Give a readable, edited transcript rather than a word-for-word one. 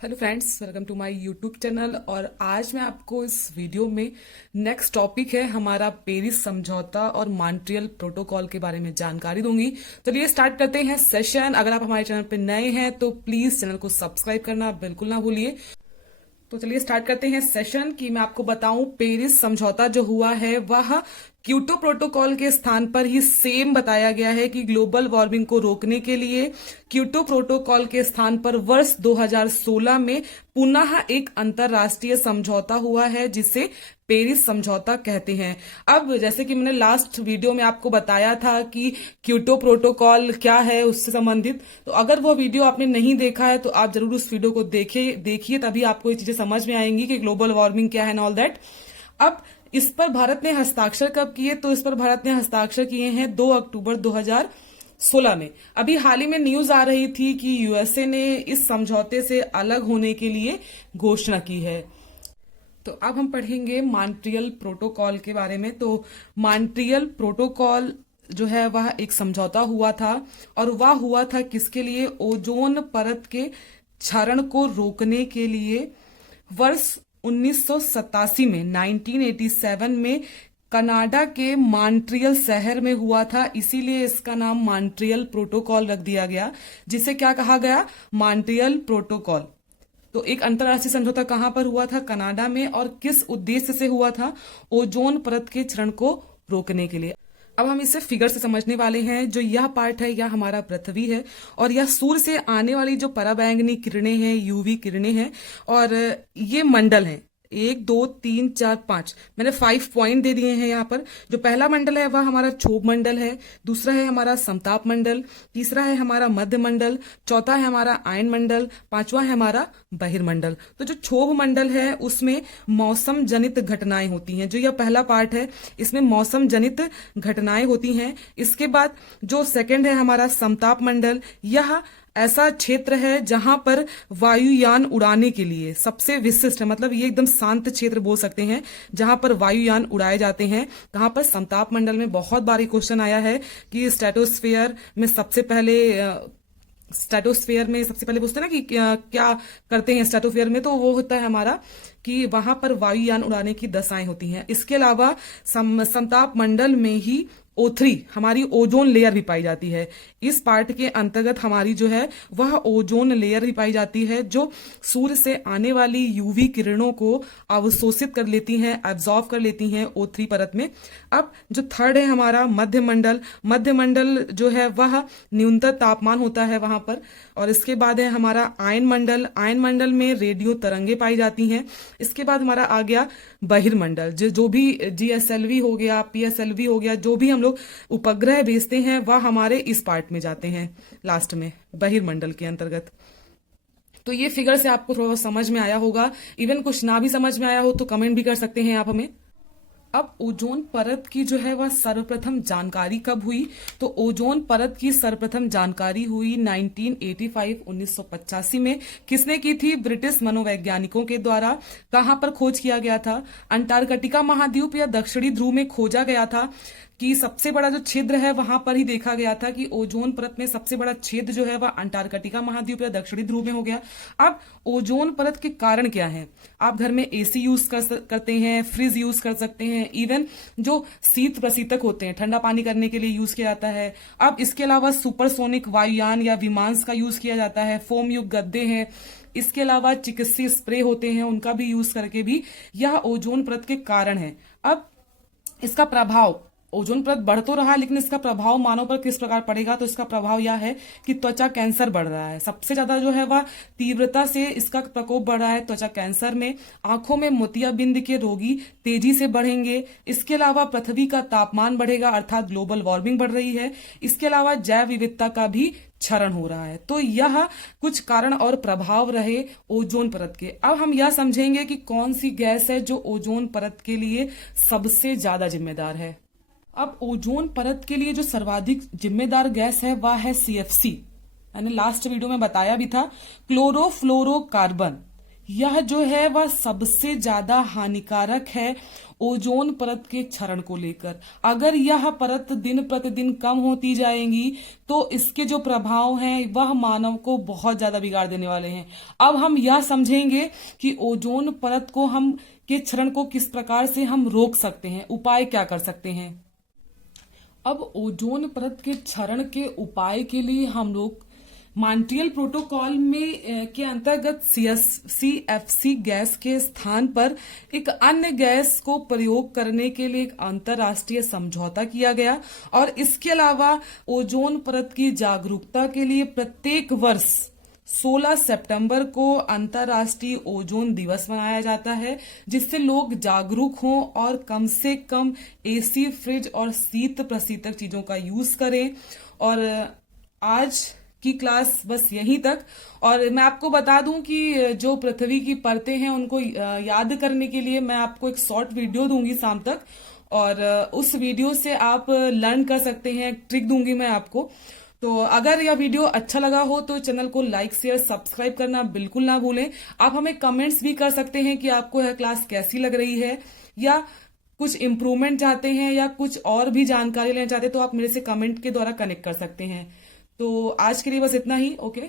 Hello friends, welcome to my YouTube channel. और आज मैं आपको इस वीडियो में नेक्स्ट टॉपिक है हमारा पेरिस समझौता और मॉन्ट्रियल प्रोटोकॉल के बारे में जानकारी दूंगी। तो चलिए स्टार्ट करते हैं सेशन। अगर आप हमारे चैनल पे नए हैं तो प्लीज चैनल को सब्सक्राइब करना बिल्कुल ना भूलिए। तो चलिए स्टार्ट करते हैं सेशन कि मैं आपको बताऊं पेरिस समझौता जो हुआ है वह क्योटो प्रोटोकॉल के स्थान पर ही सेम बताया गया है कि ग्लोबल वार्मिंग को रोकने के लिए क्योटो प्रोटोकॉल के स्थान पर वर्ष 2016 में पुनः एक अंतरराष्ट्रीय समझौता हुआ है जिसे पेरिस समझौता कहते हैं। अब जैसे कि मैंने लास्ट वीडियो में आपको बताया था कि क्योटो प्रोटोकॉल क्या है उससे संबंधित, तो अगर वो वीडियो आपने नहीं देखा है तो आप जरूर उस वीडियो को देखिए तभी आपको ये चीजें समझ में आएंगी कि ग्लोबल वार्मिंग क्या है एंड ऑल दैट। अब इस पर भारत ने हस्ताक्षर कब किए? तो इस पर भारत ने हस्ताक्षर किए हैं 2 अक्टूबर 2016 में। अभी हाल ही में न्यूज आ रही थी कि यूएसए ने इस समझौते से अलग होने के लिए घोषणा की है। तो अब हम पढ़ेंगे मॉन्ट्रियल प्रोटोकॉल के बारे में। तो मॉन्ट्रियल प्रोटोकॉल जो है वह एक समझौता हुआ था और वह हुआ था किसके लिए? ओजोन परत के क्षरण को रोकने के लिए। वर्ष 1987 में 1987 में कनाडा के मॉन्ट्रियल शहर में हुआ था, इसीलिए इसका नाम मॉन्ट्रियल प्रोटोकॉल रख दिया गया, जिसे क्या कहा गया? Montreal protocol. तो एक अंतर्राष्ट्रीय समझौता कहां पर हुआ था? कनाडा में। और किस उद्देश्य से हुआ था? ओजोन परत के क्षरण को रोकने के लिए। अब हम इसे फिगर से समझने वाले हैं। जो यह पार्ट है यह हमारा पृथ्वी है और यह सूर्य से आने वाली जो पराबैंगनी किरणें हैं, यूवी किरणें हैं, और ये मंडल है 1 2 3 4 5। मैंने 5 पॉइंट दे दिए हैं यहाँ पर। जो पहला मंडल है वह हमारा क्षोभ मंडल है, दूसरा है हमारा समताप मंडल, तीसरा है हमारा मध्य मंडल, चौथा है हमारा आयन मंडल, पांचवा है हमारा बहिर्मंडल। तो जो क्षोभ मंडल है उसमें मौसम जनित घटनाएं होती हैं। जो यह पहला पार्ट है इसमें मौसम जनित घटनाएं होती हैं। इसके बाद जो सेकंड है हमारा समताप मंडल, यह ऐसा क्षेत्र है जहां पर वायुयान उड़ाने के लिए सबसे विशिष्ट है, मतलब ये एकदम शांत क्षेत्र बोल सकते हैं जहां पर वायुयान उड़ाए जाते हैं। कहां पर? समताप मंडल में। बहुत बार क्वेश्चन आया है कि स्ट्रेटोस्फेयर में सबसे पहले पूछते हैं ना कि क्या करते हैं स्ट्रेटोस्फेयर में, तो वो होता है हमारा कि वहां पर वायुयान उड़ाने की दशाएं होती हैं। इसके अलावा समताप मंडल में ही O3 हमारी ओजोन लेयर भी पाई जाती है। इस पार्ट के अंतर्गत हमारी जो है वह ओजोन लेयर भी पाई जाती है जो सूर्य से आने वाली यूवी किरणों को अवशोषित कर लेती हैं, एब्जॉर्व कर लेती हैं O3 परत में। अब जो थर्ड है हमारा मध्य मंडल। मध्य मंडल जो है वह न्यूनतम तापमान होता है वहां पर। और इसके बाद है हमारा आयन मंडल। आयन मंडल में रेडियो तरंगे पाई जाती हैं। इसके बाद हमारा आ गया बहिर्मंडल। जो भी GSLV हो गया, PSLV हो गया, जो भी हम लोग उपग्रह भेजते हैं वह हमारे इस पार्ट में जाते हैं, लास्ट में बहिर्मंडल के अंतर्गत। तो ये फिगर से आपको थोड़ा समझ में आया होगा। इवन कुछ ना भी समझ में आया हो तो कमेंट भी कर सकते हैं आप हमें। अब ओजोन परत की जो है वह सर्वप्रथम जानकारी कब हुई? तो ओजोन परत की सर्वप्रथम जानकारी हुई 1985 में। किसने की थी? ब्रिटिश मनोवैज्ञानिकों के द्वारा। कहां पर खोज किया गया था? अंटार्कटिका महाद्वीप या दक्षिणी ध्रुव में खोजा गया था कि सबसे बड़ा जो छिद्र है वहां पर ही देखा गया था कि ओजोन परत में सबसे बड़ा छिद्र जो है वह अंटार्कटिका महाद्वीप या दक्षिणी ध्रुव में हो गया। अब ओजोन परत के कारण क्या है? आप घर में AC यूज करते हैं, फ्रिज यूज कर सकते हैं, इवन जो शीत प्रशीतक होते हैं ठंडा पानी करने के लिए यूज किया जाता है। अब इसके अलावा सुपरसोनिक वायुयान या विमान का यूज किया जाता है, फोम युक्त गद्दे हैं, इसके अलावा चिकित्सीय स्प्रे होते हैं, उनका भी यूज करके भी यह ओजोन परत के कारण है। अब इसका प्रभाव, ओजोन परत बढ़ तो रहा है लेकिन इसका प्रभाव मानव पर किस प्रकार पड़ेगा? तो इसका प्रभाव यह है कि त्वचा कैंसर बढ़ रहा है। सबसे ज्यादा जो है वह तीव्रता से इसका प्रकोप बढ़ रहा है त्वचा कैंसर में। आंखों में मोतियाबिंद के रोगी तेजी से बढ़ेंगे। इसके अलावा पृथ्वी का तापमान बढ़ेगा, अर्थात ग्लोबल वार्मिंग बढ़ रही है। इसके अलावा जैव विविधता का भी क्षरण हो रहा है। तो यह कुछ कारण और प्रभाव रहे ओजोन परत के। अब हम यह समझेंगे कि कौन सी गैस है जो ओजोन परत के लिए सबसे ज्यादा जिम्मेदार है। अब ओजोन परत के लिए जो सर्वाधिक जिम्मेदार गैस है वह है CFC। मैंने लास्ट वीडियो में बताया भी था, क्लोरोफ्लोरोकार्बन। यह जो है वह सबसे ज्यादा हानिकारक है ओजोन परत के क्षरण को लेकर। अगर यह परत दिन प्रतिदिन कम होती जाएगी तो इसके जो प्रभाव हैं वह मानव को बहुत ज्यादा बिगाड़ देने वाले हैं। अब हम यह समझेंगे कि ओजोन परत को हम के क्षरण को किस प्रकार से हम रोक सकते हैं, उपाय क्या कर सकते हैं। अब ओजोन परत के क्षरण के उपाय के लिए हम लोग मॉन्ट्रियल प्रोटोकॉल में के अंतर्गत CFC गैस के स्थान पर एक अन्य गैस को प्रयोग करने के लिए एक अंतर्राष्ट्रीय समझौता किया गया। और इसके अलावा ओजोन परत की जागरूकता के लिए प्रत्येक वर्ष 16 सितंबर को अंतर्राष्ट्रीय ओजोन दिवस मनाया जाता है, जिससे लोग जागरूक हों और कम से कम AC, फ्रिज और शीत प्रशीतक चीजों का यूज करें। और आज की क्लास बस यहीं तक। और मैं आपको बता दूं कि जो पृथ्वी की परतें हैं उनको याद करने के लिए मैं आपको एक शॉर्ट वीडियो दूंगी शाम तक, और उस वीडियो से आप लर्न कर सकते हैं। ट्रिक दूंगी मैं आपको। तो अगर यह वीडियो अच्छा लगा हो तो चैनल को लाइक शेयर सब्सक्राइब करना बिल्कुल ना भूलें। आप हमें कमेंट्स भी कर सकते हैं कि आपको यह क्लास कैसी लग रही है, या कुछ इम्प्रूवमेंट चाहते हैं या कुछ और भी जानकारी लेना चाहते हैं तो आप मेरे से कमेंट के द्वारा कनेक्ट कर सकते हैं। तो आज के लिए बस इतना ही। ओके।